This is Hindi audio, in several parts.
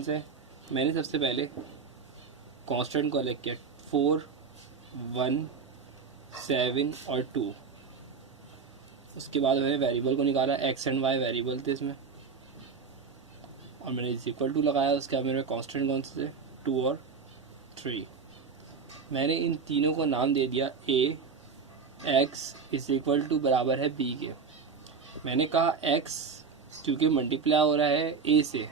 से मैंने सबसे पहले कांस्टेंट को अलग किया 4, 1, 7 और 2। उसके बाद मैंने वेरिएबल को निकाला, एक्स एंड वाई वेरिएबल थे इसमें, और मैंने इज इक्वल टू लगाया। उसके बाद मेरे कांस्टेंट कौन से थे, 2 और 3। मैंने इन तीनों को नाम दे दिया ए, एक्स इज इक्वल टू बराबर है बी के। मैंने कहा एक्स क्योंकि मल्टीप्लाई हो रहा है ए से,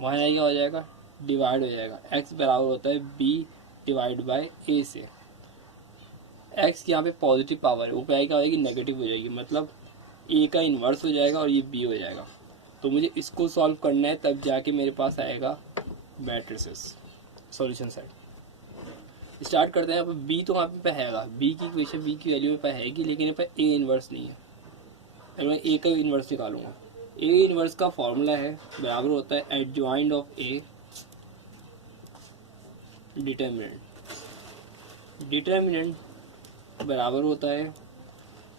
वहाँ क्या हो जाएगा, डिवाइड हो जाएगा। एक्स बराबर होता है बी डिवाइड बाय ए से। एक्स की यहाँ पे पॉजिटिव पावर है, वो क्या हो जाएगी, नेगेटिव हो जाएगी, मतलब ए का इन्वर्स हो जाएगा और ये बी हो जाएगा। तो मुझे इसको सॉल्व करना है, तब जाके मेरे पास आएगा मैट्रिसेस सॉल्यूशन सेट। स्टार्ट करते हैं। यहाँ पे बी तो वहाँ पे हैगा, बी की इक्वेशन बी की वैल्यू में पे हैगी, लेकिन यहाँ पे ए इन्वर्स नहीं है। अगर मैं ए का इन्वर्स निकालूंगा, ए इन्वर्स का फॉर्मूला है बराबर होता है adjoint of A determinant. Determinant बराबर होता है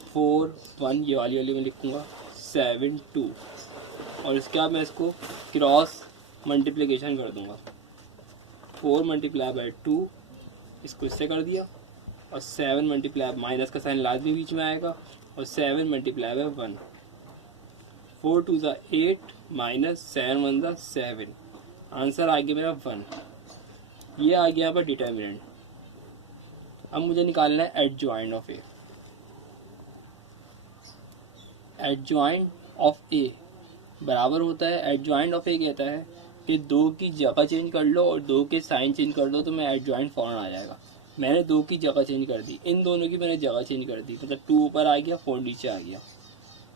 4, 1, ये वाली में लिखूंगा, 7, 2, और इसके बाद मैं इसको क्रॉस मल्टीप्लिकेशन कर दूंगा। 4 मल्टीप्लाई बाय 2, इसको इससे कर दिया, और 7 मल्टीप्लाई, माइनस का साइन लाजमी बीच में आएगा, और 7 मल्टीप्लाई बाय 1। 4 2 ज़ा 8 माइनस 7 1 ज़ा 7। आंसर आ गया मेरा 1। ये आ गया यहाँ पर डिटर्मिनेंट। अब मुझे निकालना है adjoint of A. Adjoint of A बराबर होता है, एडजॉइंट ऑफ ए कहता है कि 2 की जगह चेंज कर लो और 2 के साइन चेंज कर दो तो मैं एडजॉइंट फौरन आ जाएगा। मैंने 2 की जगह चेंज कर दी, इन दोनों की मैंने जगह चेंज कर दी, मतलब 2 ऊपर आ गया, 4 नीचे आ गया।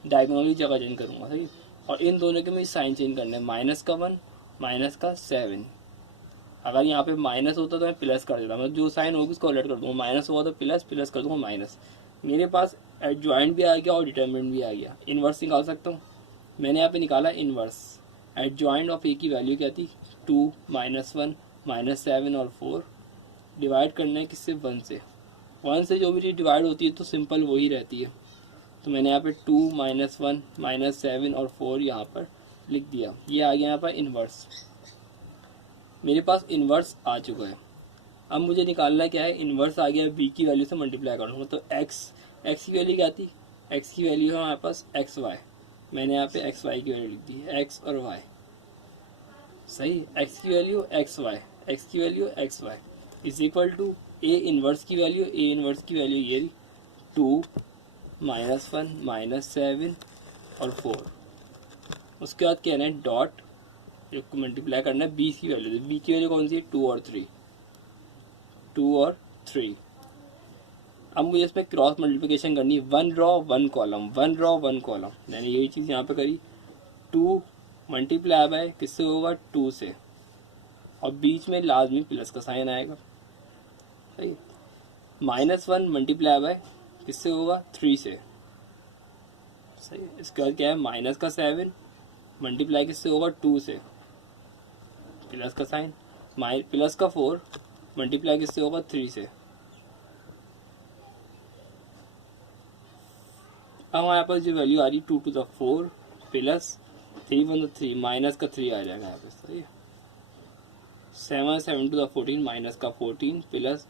डायगोनली जगह चेंज करूँगा, सही। और इन दोनों के मुझे साइन चेंज करने हैं, माइनस का 1, माइनस का 7। अगर यहाँ पे माइनस होता तो मैं प्लस कर देता, मतलब जो साइन होगी उसको उलट कर दूँगा। माइनस हुआ तो प्लस, प्लस कर दूँगा माइनस। मेरे पास एडजॉइंट भी आ गया और डिटर्मिनेंट भी आ गया। इन्वर्स निकाल सकता हूँ। मैंने यहाँ पे निकाला इन्वर्स। एडजॉइंट ऑफ ए की वैल्यू क्या थी, 2, -1, -7 और 4। डिवाइड करना है किससे, 1 से। 1 से जो भी चीज़ डिवाइड होती है तो सिंपल वही रहती है। तो मैंने यहाँ पे 2, -1, -7 और 4 यहाँ पर लिख दिया। ये आ गया यहाँ पर इन्वर्स। मेरे पास इन्वर्स आ चुका है। अब मुझे निकालना क्या है, इन्वर्स आ गया, बी की वैल्यू से मल्टीप्लाई करूँगा। तो एक्स की वैल्यू क्या थी, एक्स की वैल्यू है हमारे पास एक्स वाई। मैंने यहाँ पे एक्स वाई की वैल्यू लिख दी है, एक्स और वाई, सही। एक्स की वैल्यू एक्स वाई, एक्स की value X Y is equal to A inverse की वैल्यू, ए इन्वर्स की वैल्यू ये 2, -1, -7 और 4। उसके बाद क्या है, डॉट मल्टीप्लाई करना है बी की वैल्यू। बी की वैल्यू कौन सी है, 2 और 3, 2 और 3। अब मुझे इसमें क्रॉस मल्टीप्लिकेशन करनी है, 1 रो 1 कॉलम, 1 रो 1 कॉलम। मैंने यही चीज़ यहाँ पे करी। 2 मल्टीप्लाई बाय किससे होगा, 2 से, और बीच में लाजमी प्लस का साइन आएगा, सही। -1 मल्टीप्लाई बाय किससे होगा, 3 से, सही। इसके बाद क्या है, माइनस का 7 मल्टीप्लाई किससे होगा, 2 से, प्लस का साइन। प्लस का 4 मल्टीप्लाई किससे होगा, 3 से। अब हमारे पास जो वैल्यू आ रही है 2 to the 4 plus 3 1 to 3, minus का 3 आ जाएगा यहाँ पे, सही है। 7 to the 14, माइनस का 14 प्लस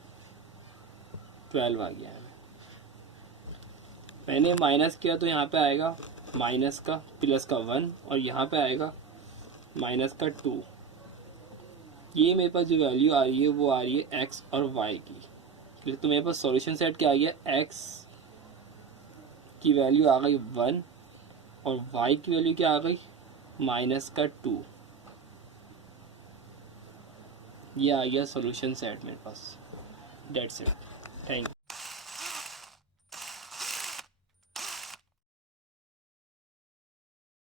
12 आ गया है। मैंने माइनस किया तो यहाँ पे आएगा माइनस का प्लस का 1, और यहाँ पे आएगा माइनस का 2। ये मेरे पास जो वैल्यू आ रही है वो आ रही है एक्स और वाई की। तो मेरे पास सॉल्यूशन सेट क्या आ गया, एक्स की वैल्यू आ गई 1 और y की वैल्यू क्या आ गई, माइनस का 2। ये आ गया सॉल्यूशन सेट मेरे पास। That's it, thank you.